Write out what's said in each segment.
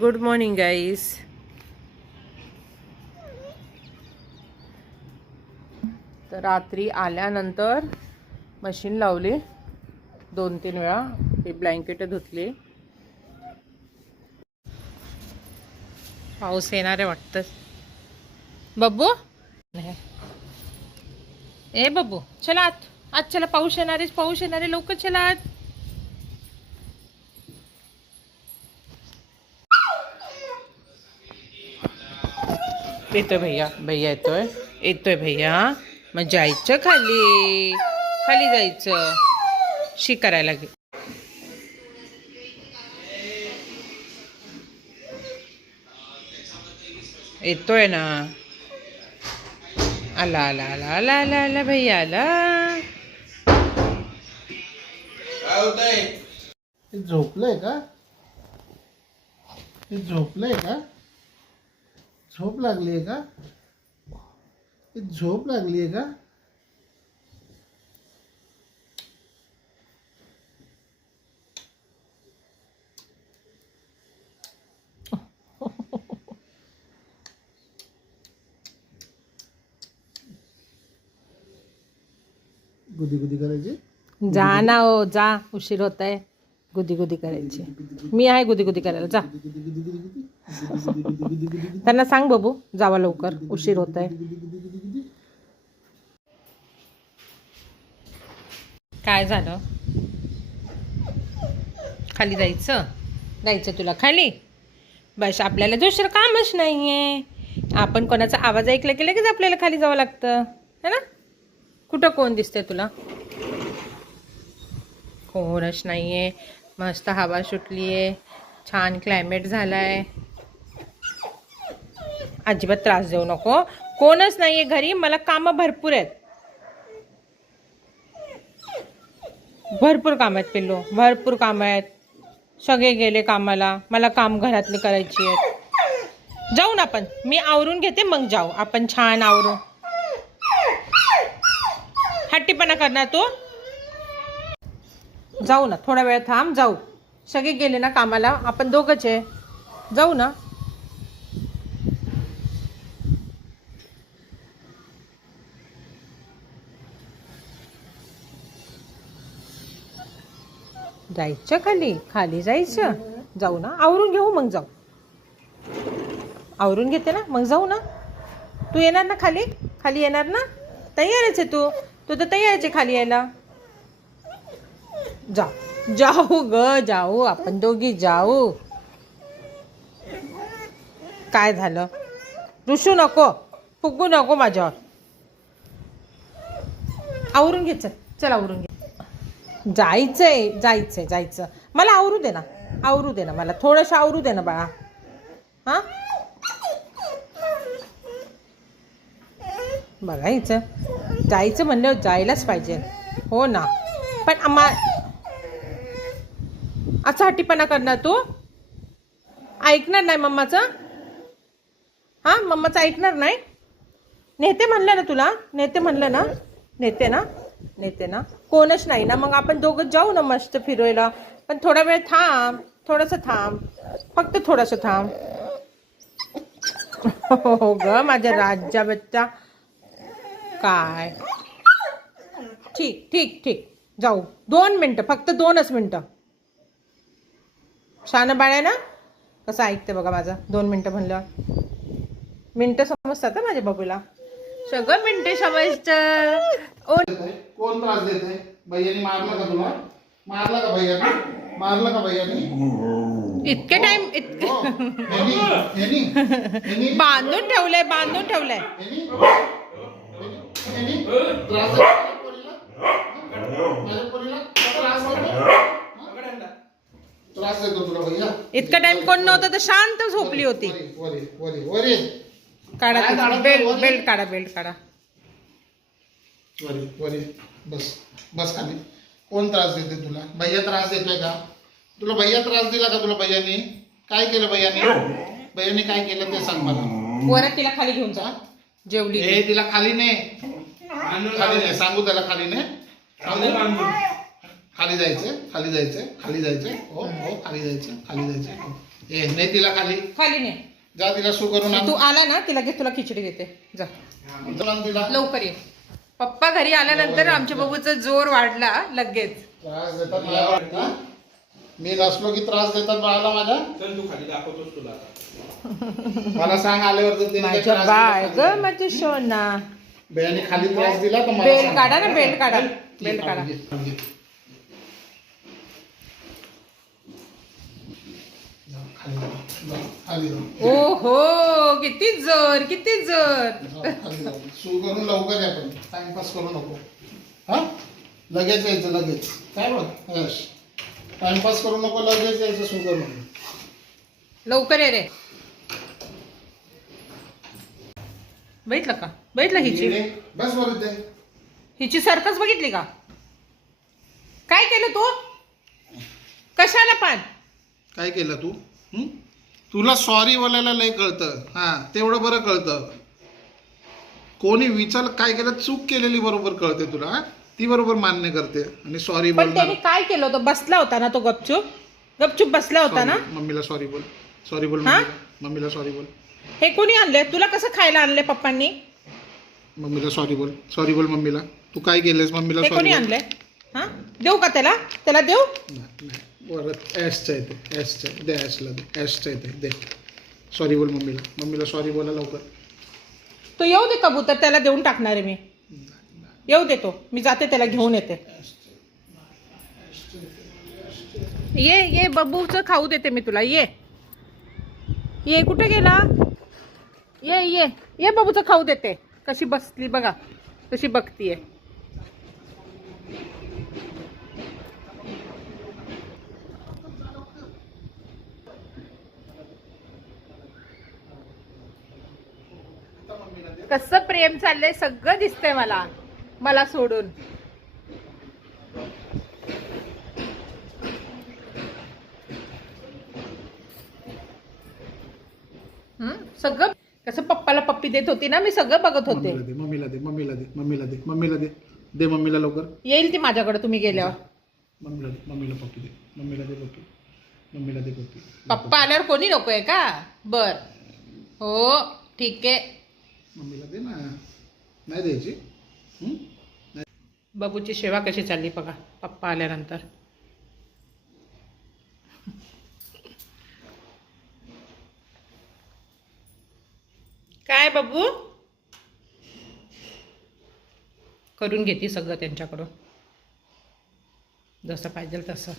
Good morning गाईस. तर रात्री आल्यानंतर मशीन लावली 2-3 वेळा. ही ब्लँकेट धुतली. पाऊस येणार आहे वाटतं. बब्बू ए बब्बू चला आत. आज चला, पाऊस येणार आहे, पाऊस येणार आहे, लवकर चला आत. येतोय भैया, भैया येतोय भैया. मग जायचं खाली, खाली जायचं. शी करायला गे. येतोय ना. आला आला आला आला आला आला भैया आला. झोपलंय का? झोपलंय का? झोप लागलीये का? झोप लागलीये का? गुदी गुदी करायची. जा ना हो, जा. उशीर होत आहे. गुदी गुदी करायची. मी आहे गुदी गुदी करायला. जा. त्यांना सांग बाबू जावा लवकर, उशीर होत आहे. काय झालं? खाली जायचं तुला खाली. बस, आपल्याला दुसरं कामच नाहीये. आपण कोणाचा आवाज ऐकला की लगेच आपल्याला खाली जावं लागतं, है ना? कुठं कोण दिसतंय तुला? कोणच नाहीये. मस्त हवा सुटलीये, छान क्लायमेट झालाय. अजिबात त्रास देऊ नको. कोणच नाहीये घरी. मला कामं भरपूर आहेत, भरपूर काम आहेत पिल्लू, भरपूर काम आहेत. सगळे गेले कामाला. मला काम घरातली करायची आहेत. जाऊ ना आपण. मी आवरून घेते मग जाऊ आपण. छान आवरून. हट्टीपणा करणार तू? जाऊ ना, थोडा वेळ थांब. जाऊ. सगळे गेले ना कामाला, आपण दोघंच आहे. जाऊ ना. जायचं खाली, खाली जायचं. जाऊ ना, आवरून घेऊ मग जाऊ. आवरून घेते ना मग जाऊ ना. तू येणार ना खाली? खाली येणार ना? तयारच आहे तू. तू तर तयारच आहे खाली यायला. जाऊ ग, जाऊ आपण दोघी जाऊ. काय झालं? रुसू नको, फुगू नको माझ्यावर. आवरून घे. चल आवरून घे. जायचं. मला आवरू दे ना, मला थोडंसं आवरू दे ना बाळा. हां, बघायचं. जायचं म्हणल्यावर जायलाच पाहिजे. हो ना. पण असा हट्टीपणा करणार तू? ऐकणार नाही मम्माचं? हां, मम्माचं ऐकणार नाही? नेते म्हणलं ना तुला. नेते ना. कोणच नाही ना. मग आपण दोघं जाऊ ना मस्त फिरायला. पण थोडा वेळ थांब. थोडंसं थांब. फक्त थोडंसं थांब. हो ग माझ्या राजा बच्चा. काय? ठीक. जाऊ. 2 मिनटं, फक्त 2च मिनटं. शानं बाळ आहे ना. कसं ऐकते बघा माझं. 2 मिनटं म्हणलं. मिनटं समजतात ना माझ्या बाबूला. सगळं मिनटं समजतं. कोण त्रास देते? भैयानी मारलं का तुला? मारलं का भैयानी? इतके टाइम बांधून ठेवलंय. त्रास देतो तुला भैया? इतका टाइम कोण नव्हतं तर शांत झोपली होती. काढा बेल्ट काढा. वरी बस खाली. कोण त्रास देते तुला? भैया त्रास देतोय का तुला? भैया त्रास दिला का तुला? भैयानी काय केलं? भैयानी काय केलं ते सांग मला. वरात तिला खाली घेऊन जा. जेवली तिला खाली ने सांगू त्याला खाली ने. खाली जायचंय, खाली जायचंय, खाली जायचंय. हो हो, खाली जायचं, खाली जायचंय. हो. ए नाही तिला खाली. खाली ने. जा तिला सू करून आण. तू आला ना तिला घे, तुला खिचडी देते. जा चल आण तिला. लवकर ये. पप्पा घरी आल्यानंतर आमच्या बबूचा जोर वाढला लगेच. त्रास देतात मला. मी नसलो की त्रास देतात बाळाला माझ्या. चल तू खाली दाखवतोस तुला आता. मला सांग आल्यावर तर तिने काय माझ्या त्रास बाळ दिला ग माझे सोना. बयाने खाली त्रास दिला तर मला बेल्ट सांग. काढा ना, बेल्ट काढा, ती बेल्ट काढा. खाली घे, खाली घे. जा, खाली जा, जा, खाली जा. ओहो किती जोर, किती जोर. जा, खाली जा. सू करून लवकर या पण टाइमपास करू नको. हा लगेच यायचं, लगेच. काय बघ यश, टाइमपास करू नको, लगेच यायचं सू करून. लवकर ये रे. बघितलं का, बघितलं हिची बस बरं ते. हिची सर्कस बघितली का. काय केलं तू, कशाला पण. काय केलं तू? तुला सॉरी बोलायला लय कळतं. हा तेवढं बरं कळतं. कोणी विचार काय केलं, चूक केलेली बरोबर कळते तुला. हा? ती बरोबर मान्य करते आणि सॉरी पण बोलणार. त्याने काय केलं होतं, बसला होता ना तो गपचूप, गपचूप बसला होता ना. मम्मीला सॉरी बोल, सॉरी बोल. हा? मम्मीला सॉरी बोल. हे कोणी आणले तुला, कसं खायला आणले पप्पांनी. मम्मीला सॉरी बोल, सॉरी बोल मम्मीला. तू काय केलंस मम्मीला हे सॉरी कोणी बोल. आणले. हा देऊ का त्याला, त्याला देऊ. नाही परत ॲशचं येते, ॲशचं दे, ॲशला दे, ॲशचं येते दे. सॉरी बोल मम्मीला, मम्मीला सॉरी बोला लवकर. तो येऊ दे कबूतर, त्याला देऊन टाकणार आहे मी. येऊ देतो, मी जाते त्याला घेऊन येते. ये ये बब्बूचं खाऊ देते मी तुला. ये ये, कुठे गेला. ये ये ये, बब्बूचं खाऊ देते. कशी बसली बघा, कशी बघतीये. कसं प्रेम चाललंय सगळं दिसतंय मला, मला सोडून. सगळं कसं पप्पाला पप्पी देत होती ना मी, सगळं बघत होते. मम्मीला दे, मम्मीला दे, मम्मीला दे, मम्मीला दे, मम्मीला दे, दे मम्मीला लवकर. येईल ती माझ्याकडे तुम्ही गेल्यावर. मम्मीला दे, मम्मीला पप्पी दे, मम्मीला दे पप्पी, मम्मीला दे पप्पी. पप्पा आल्यावर कोणी नकोय का. बर हो ठीक आहे. मम्मीला दे ना. नाही द्यायची. बबूची सेवा कशी चालली बघा पप्पा आल्यानंतर. काय बबू करून घेते सगळं त्यांच्याकडून, जसं पाहिजे तसं.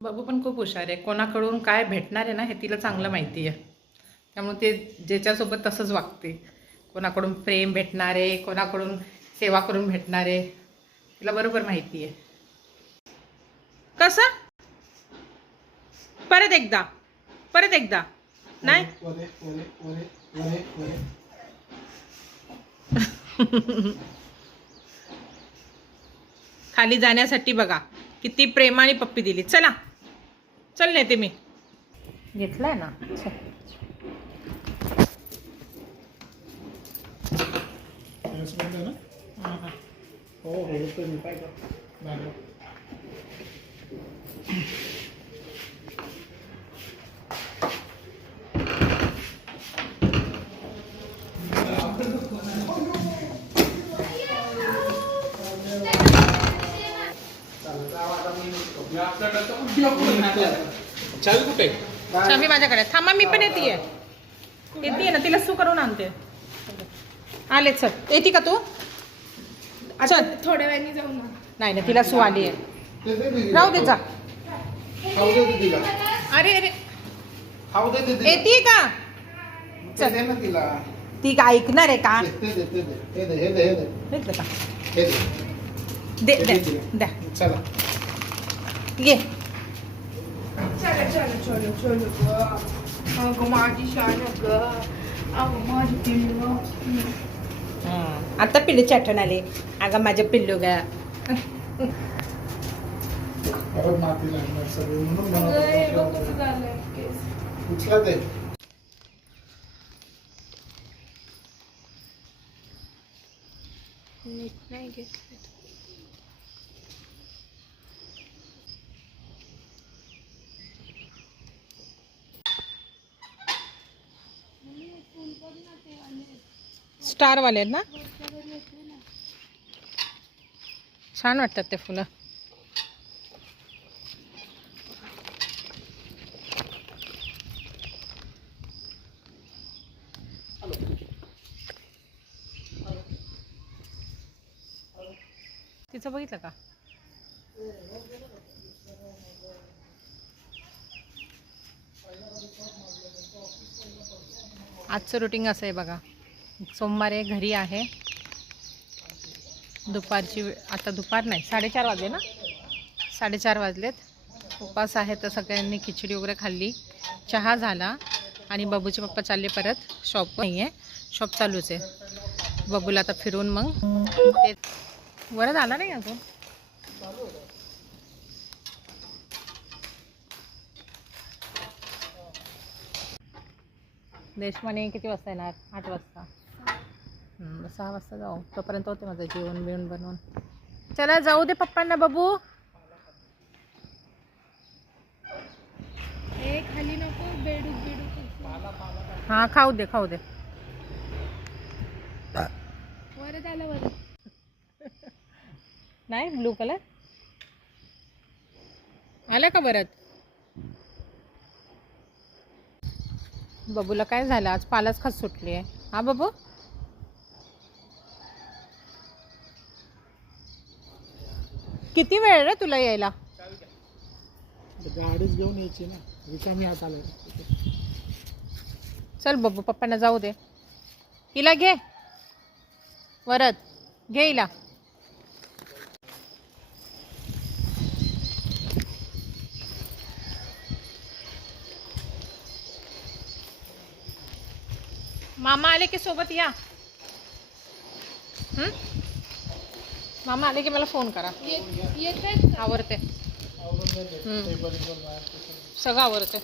बाबू पण खूप हुशार आहे. कोणाकडून काय भेटणार आहे ना हे तिला चांगलं माहिती आहे. त्यामुळे ते ज्याच्यासोबत तसंच वागते. कोणाकडून प्रेम भेटणार आहे, कोणाकडून सेवा करून भेटणार आहे, तिला बरोबर माहिती आहे. कसं परत एकदा, परत एकदा नाही. वरे वरे वरे वरे वरे. खाली जाण्यासाठी बघा किती प्रेमाने पप्पी दिली. चला चल नेते मी. घेतलाय ना. चल. गॅस बंद आहे ना. हो हो होतं मी काय कर. चल कुठे. चावी माझ्याकडे. थांबा मी पण येते. येते ना, तिला सू करून आणते. आले चल. येते का तू. चल थोड्या वेळाने जाऊ ना. नाही ना, तिला सू आली आहे. ते दे दे. राहू दे जा. खाऊ दे दे तिला. अरे अरे खाऊ दे दे. येते का. चल दे ना तिला. ती काय ऐकणार आहे का. ते दे ते दे. हे दे हे दे हे दे. घेतलं का. हे दे. दे दे द्या. चला. ये. चलो चलो चलो चलो ग. अगं माझी शान ग. अगं माझी पिल्लू. आता पिल्लूची आठवण आली. अगं माझ्या पिल्लू गा. परत माती लागणार सगळं म्हणून हे बघ बनवतो. कसं झालंय केस. उचला ते. नीट नाही घेतलं. स्टार वाले आहेत ना, छान वाटतात ते फुलं. तिचं बघितलं का? आजचं रुटीन असं आहे बघा. सोमवारी घरी आहे. दुपारची आता दुपार नाही, 4:30 वाजले ना, 4:30 वाजलेत. उपवास आहे तर सगळ्यांनी खिचडी वगैरे खाल्ली, चहा झाला आणि बाबूचे पप्पा चालले परत. शॉप नाही आहे, शॉप चालूच आहे. बाबूला आता फिरून मग ते वरच आला नाही अजून. देशमाने किती वाजता येणार? 8 वाजता. 6 वाजता जाऊ, तोपर्यंत होते माझं जेवण बिवण बनवून. चला जाऊ दे पप्पांना. बाबू ए खाली नको, बेडूक बेडूक. हां खाऊ दे खाऊ दे. वरच आलं वरच. नाही ब्लू कलर आलं का परत? बाबूला काय झालं आज? पालच खास सुटली आहे. हा बाबू किती वेळ रे तुला यायला? गाडीच घेऊन यायची ना, रिकामी हात आले. चल बाबू पप्पांना जाऊ दे. हिला घे वरत, घे हिला. मामा आले की सोबत या. मामा आले की मला फोन करा. येत आहेत का? आवरते, सगळं आवरते.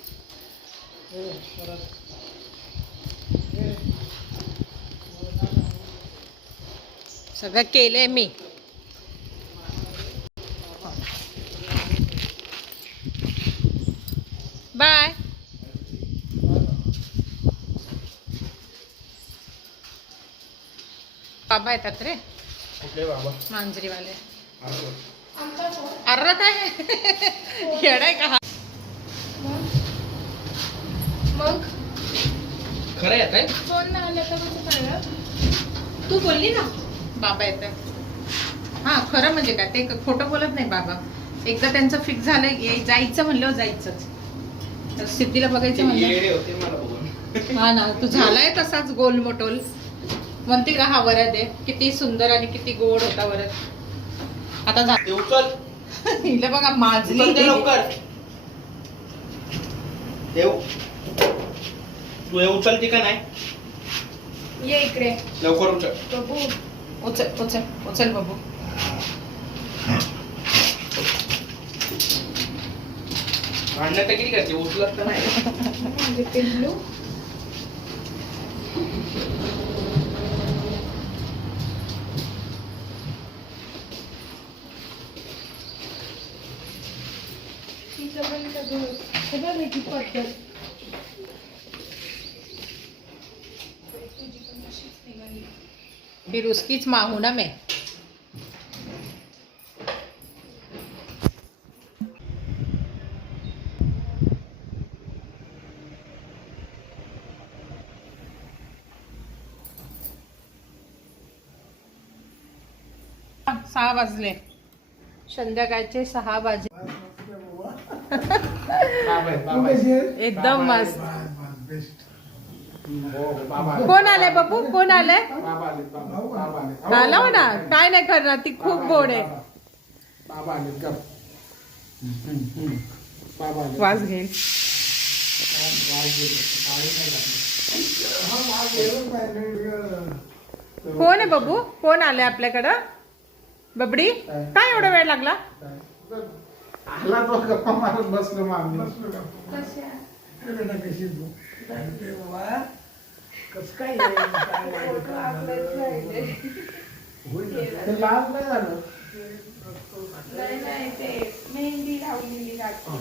सगळं केलंय मी. बाय. बाबा येतात रे, कुठले बाबा? मांजरीवाले. आमचा फोन. अर्र काय खेळाय का हा? मग खरं येत आहे? फोन नाही आला तर कसं कळलं? तू बोलली ना बाबा येतात. हा खरं म्हणजे काय, ते खोटं बोलत नाही बाबा. एकदा त्यांचं फिक्स झालं जायचं म्हणलं जायचंच. तर सिद्धीला बघायचं म्हणलं. येडे होते मला बघून. हा ना, तू झालाय तसाच गोल मोटोल. म्हणते का हा वरद आहे, किती सुंदर आणि किती गोड होता वरद. आता ते उचल, हिला बघा उचल ते माजली. लवकर. देव तू हे उचलते का नाही? ये इकडे लवकर उचल. बघू. उचल उचल उचल बाबू. भांडणं तर किती करते, उचलत तर नाही. म्हणजे पिल्लू. तिचं पण सगळं वेगळी पद्धत. तुझी पण अशीच निघाली. फिर उसकीच माँ हूं ना मैं. सहा वाजले, संध्याकाळचे 6 वाजले. बाबा आहेत, बाबा आहेत. एकदम मस्त. बाबा आले. कोण आलंय बाबू? कोण आलंय? बाबा आले, बाबा आले. आला हो ना, काय नाही करणार, ती खूप गोड आहे. बाबा आले गप. बाबा आले. वास घेईल. कोण आहे बाबू? कोण आलंय आपल्याकडं? बबडी, काय एवढा वेळ लागला? आला तो गप्पा मारत बसलो मग आम्ही. कशा? ते लाल नाही झालं. नाही नाही ते मेहंदी लावलेली रात्री.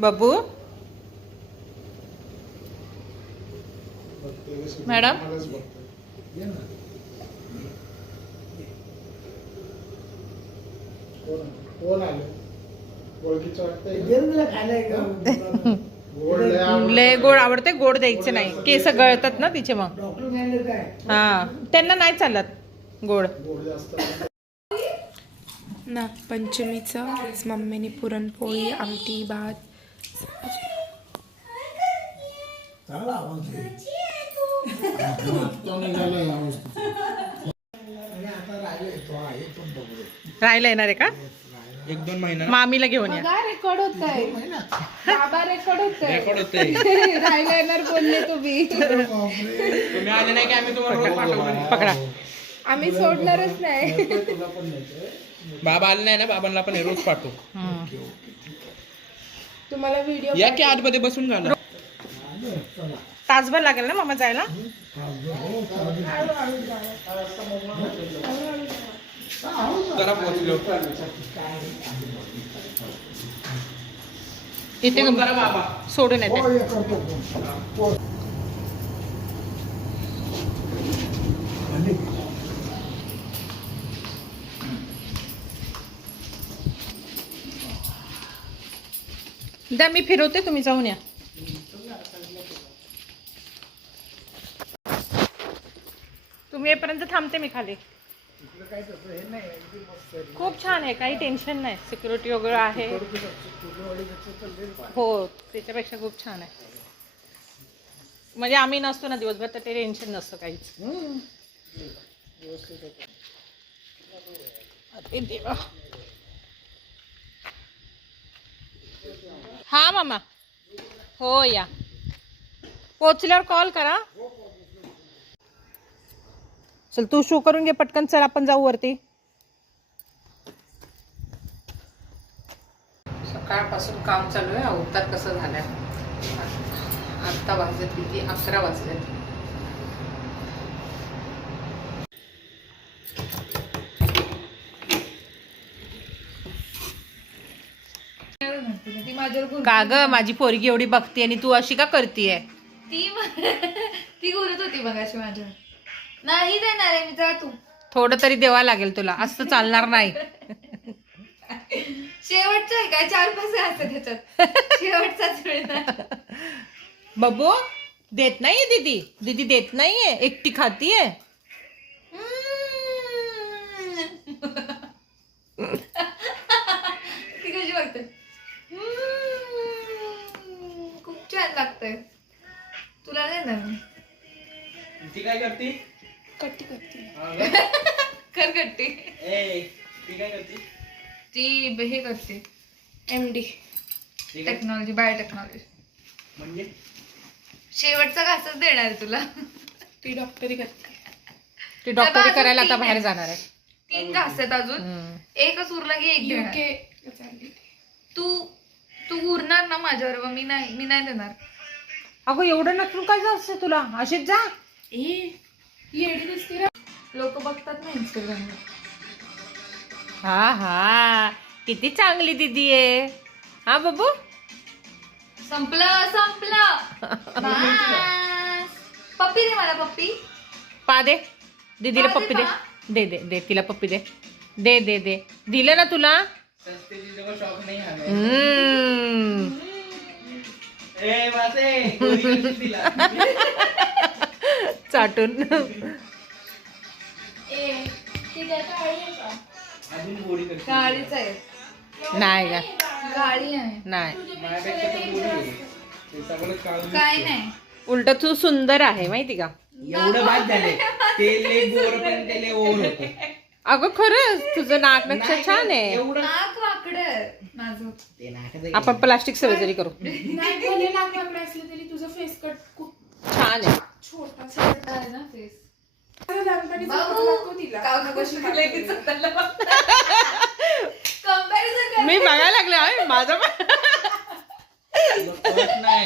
बाबू मॅडम मलाच बघतोय. ये ना. कोण आलं? ओळखीचं वाटतंय का? गोड लय आवडतं. लय गोड आवडते, गोड द्यायचे नाही, केस गळतात ना तिचे मग. हा त्यांना नाही चालत गोड. गोड जास्त नागपंचमीचं आज मम्मीने पुरणपोळी, आमटी, भात. तो निघाला या वस्तू. राहायला येणार आहे का? 1-2 महिना मामीला घेऊन या. बघा रेकॉर्ड होतंय. बाबा रेकॉर्ड होतंय. रेकॉर्ड होतंय. राहायला येणार बोलले तुम्ही. तुम्ही आले नाही की आम्ही तुम्हाला रोज पाठवतो. पकडा. आम्ही सोडणारच नाही. तुला पण नेतोय. बाबा आले नाही ना, बाबांना पण हे रोज पाठवू. तुम्हाला व्हिडिओ या की आतमध्ये बसून झालं. तासभर लागेल ना मामा जायला? जरा पोहोचलो. इथे फोन करा बाबा. सोडून येते. द्या मी फिरवते, तुम्ही जाऊन या. तुम्ही येईपर्यंत थांबते मी खाली. खूप छान आहे, काही टेन्शन नाही, सिक्युरिटी वगैरे आहे. हो त्याच्यापेक्षा खूप छान आहे. म्हणजे आम्ही नसतो ना दिवसभर, तर ते टेन्शन नसतं काहीच. अरे देवा. हा मामा, हो या. पोचल्यावर कॉल करा. चल तू शो करून घे पटकन, चल आपण जाऊ वरती. सकाळपासून काम चालू आहे, अवतार कसं झालंय. आत्ता वाजलेत किती, 11 वाजलेत. ती माझ्यावर का ग माझी पोरगी एवढी बघते आणि तू अशी का करतीये? ती घुरत होती मगाशी माझ्यावर. नाही देणार आहे मी, जा तू. थोडं तरी देवा लागेल तुला, असं चालणार नाही. शेवटचं आहे काय? 4-5 असतं त्याच्यात. शेवटचाच मिळणार. बब्बू देत नाहीये दीदी, दीदी देत नाहीये, एकटी खातीये. ती कशी बघते? खूप छान लागतंय. तुला नाही ना मी ती काय करते? कट्टी करते. हा का? कर कट्टी. ए, ती काय करते? ती हे करते, MD ती काय? Technology, biotechnology. म्हणजे शेवटचा घासच देणार आहे तुला. ती डॉक्टरी करते. ती डॉक्टरी करायला आता बाहेर जाणार आहे. 3 घास आहेत अजून. एकच उरला की 1 देणार. तू उरणार ना माझ्यावर? मी नाही देणार. अगं एवढं नटून काय जायचं तुला, अशीच जा. लोक बघतात ना इंस्टाग्रामवर. हा हा, किती चांगली दीदी आहे. हा बब्बू, संपलं. पप्पी दे मला, पप्पी. पा दे दीदीला, पा दे, पप्पी दे. पा. दे दे दे तिला पप्पी दे. दे दे दे, दिलं ना तुला. सस्तेची जवळ शॉप नाही हवे. हम्म. ए वासे, गोरी करशील तिला. चाटून. अजून गोरी करशील. गाडीच आहे. नाही का, गाडी आहे. नाही. माझ्यापेक्षा तर गोरी आहे. ते सगळं काढून काय दिसतं. नाही. उलट तू सुंदर आहे माहिती का. एवढं बाद झाले. ते लय गोर पण ते लय ओव्हर होतं. अगं खरंच तुझं नाकपेक्षा नाही, छान आहे. एवढं नाक वाकडं माझं. ते नाकाचं आपण प्लास्टिक सर्जरी करू. नाही भले नाक वाकडं असलं तरी तुझं फेस कट खूप छान आहे. छोटा आहे ना फेस. मी बघायला लागले आहे माझं पण. तुला कळत नाही